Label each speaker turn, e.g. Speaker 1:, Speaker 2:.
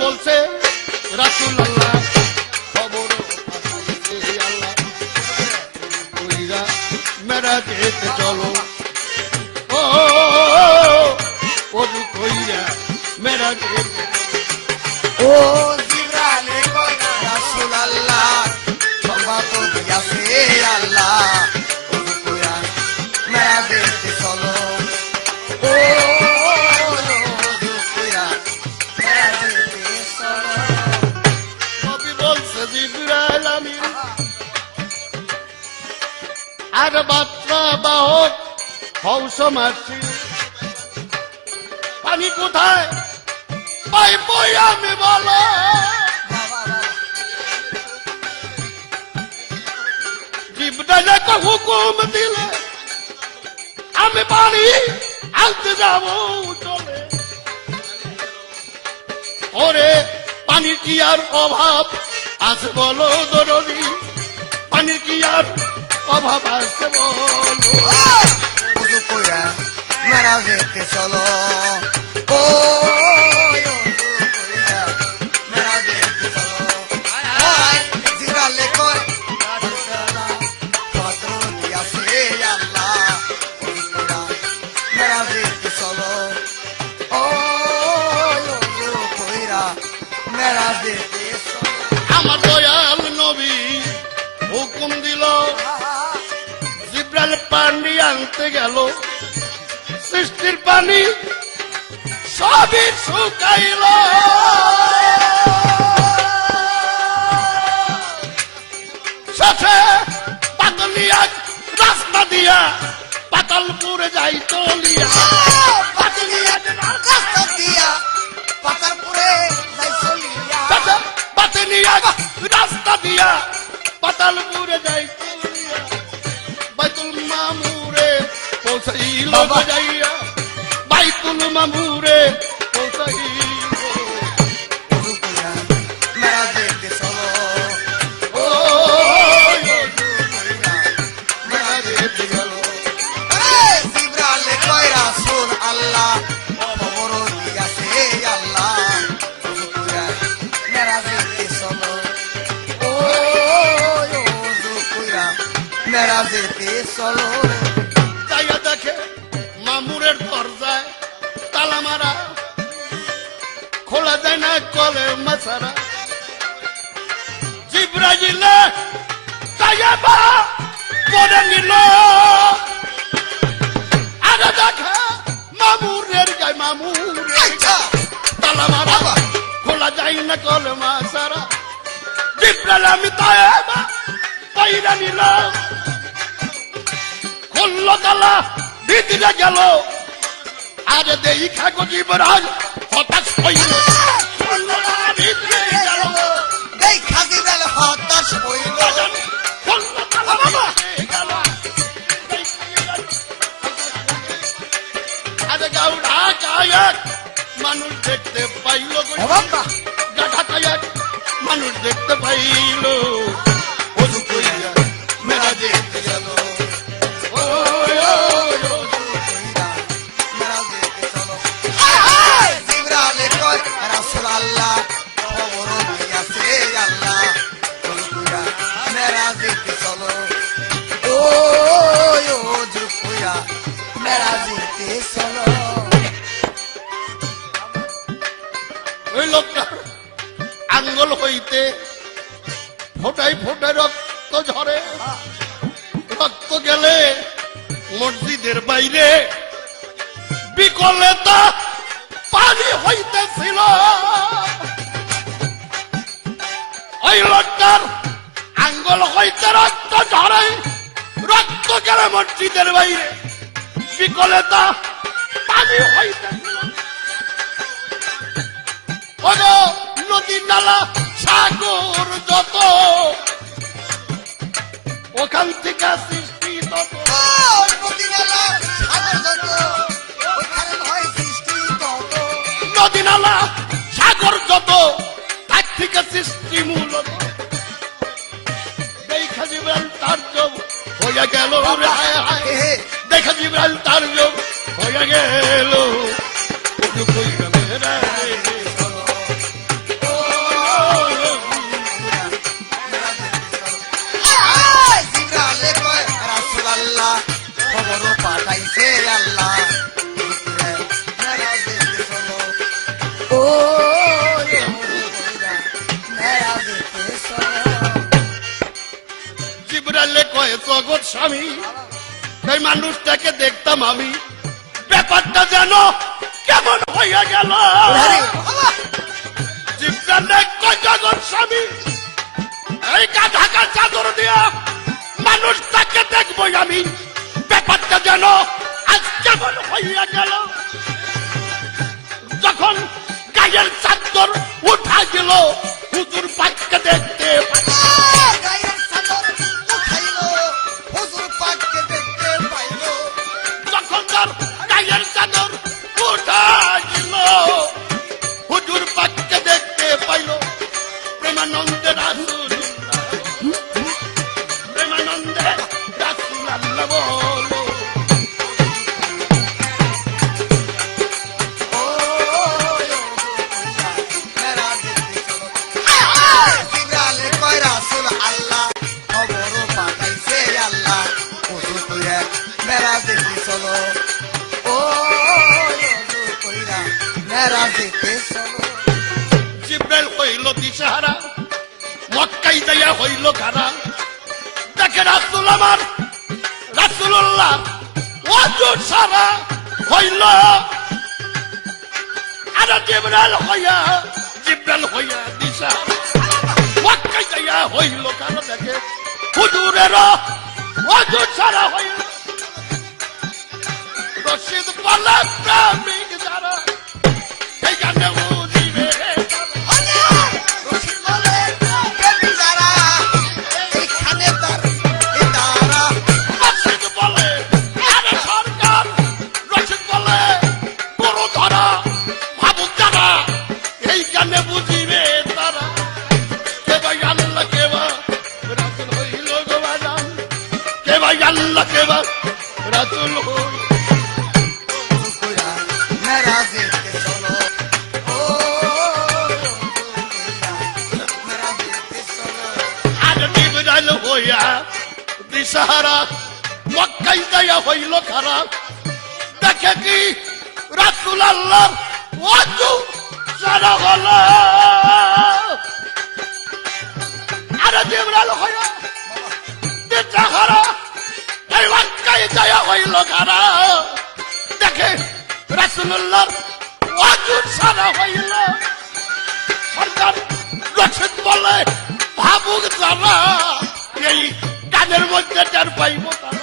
Speaker 1: বলছে রাসুল আল্লাহ। খবর আল্লাহ চলো। ও কইরা মেরাজেতে।
Speaker 2: ও
Speaker 1: আর বাচ্চা বাহক, হংস মারছি পানি কোথায়? আমি বলো। হুকুম দিলে, আমি পানি আনতে যাব চলে। ওরে, পানির কি আর অভাব? আছে বলো দরদি পানির কি আর অভাব আছে বলো আমার দয়াল নবী হুকুম দিল জিব্রাইল পানি আনতে গেল। সৃষ্টির পানি সবই শুকাইল। সাথে পাতলিয়া রাস্তা দিয়া পাতালপুরে যাই চলিয়া পাতলিয়া
Speaker 2: রাস্তা দিয়া পাতারপুরে যাই চলিয়া
Speaker 1: পাতলিয়া রাস্তা দিয়া পাতালপুরে যাই
Speaker 2: বাবা।
Speaker 1: যাইয়া বাইতুল মামুরে
Speaker 2: মেরা দেখতে চলো
Speaker 1: মামুরের গায়ে মামুরের
Speaker 2: আচ্ছা।
Speaker 1: তালা মারা
Speaker 2: বাবা।
Speaker 1: খোলা যায় না কলে মাছারা। জিব্রাল আমি তাই বাইরা নিলাম। খুললো তালা ভিতরে গেল। আর দেই খাগো জীবরাজ হতাশ হইল। আরে গাউড়া কায়াক মানুষ দেখতে পাইল গো
Speaker 2: ও বাবা
Speaker 1: গাধা মানুষ দেখতে পাইল মেরা দেখতে গেল ও হইতে ফোটাই ফোটাই রক্ত ঝরে। রক্ত গেলে মসজিদের বাইরে বিকলে তা পানি হইতেছিল। ওই লোকটার আঙ্গল হইতে রক্ত ঝরে। রক্ত গেলে মসজিদের বাইরে বিকলে তা পানি হইতেছিল। নদী নালা সাগর যত ওখান থেকে সৃষ্টি তত। নদী নালা সাগর যত তার থেকে সৃষ্টি মূলত। দেখা জিব্রাইল তার যোগ হইয়া গেল দেখা জিব্রাইল তার যোগ হইয়া গেল। কয়ে জগৎ স্বামী। সেই মানুষটাকে দেখতাম আমি। ব্যাপারটা যেন কেমন হইয়া গেল। জগৎ স্বামী? এই ঢাকার চাদর দিয়া মানুষটাকে দেখব আমি। ব্যাপারটা যেন আজ কেমন হইয়া গেল। যখন গায়ের চাদর উঠা গেল হুজুর পাককে দেখতে
Speaker 2: মেরা দেখতে চলো ও কইরা মেরা দেখতে চলো
Speaker 1: জিব্রাইল হইল দিশাহারা মক্কাই যাইয়া হইল খারা দেখে রাসুল আমার রাসুল্লাহ অজু সারা হইল আর জিব্রাইল হইয়া জিব্রাইল হইয়া দিশা মক্কাই যাইয়া হইল খারা দেখে হুজুরের অজু সারা হইল রশিদ বলে প্রেমিক যারা এইখানে বুঝিবে
Speaker 2: রশিদ বলে প্রেমী যারা এইখানে তার এ তারা
Speaker 1: রশিদ বলে, আরে সরকার, রশিদ বলে, বড় ধরা, ভাবুক যারা এইখানে বুঝিবে তারা। কে আল্লাহ, কে বা হইল গো বাজান। কে আল্লাহ, কে বা হইল হইয়া দিশাহারা মক্কাই যাইয়া হইল খারাপ দেখে কি রাসুল আল্লাহ ওয়াজু সারা হল? আর জিবরাইল হইয়া, দিশাহারা, এই মক্কাই যাইয়া হইল খারাপ দেখে রাসুল্লাহ ওয়াজু সারা হইল। সরকার রশিদ বলে, ভাবুক তারা এই কাজের মধ্যে টের পাইব তারা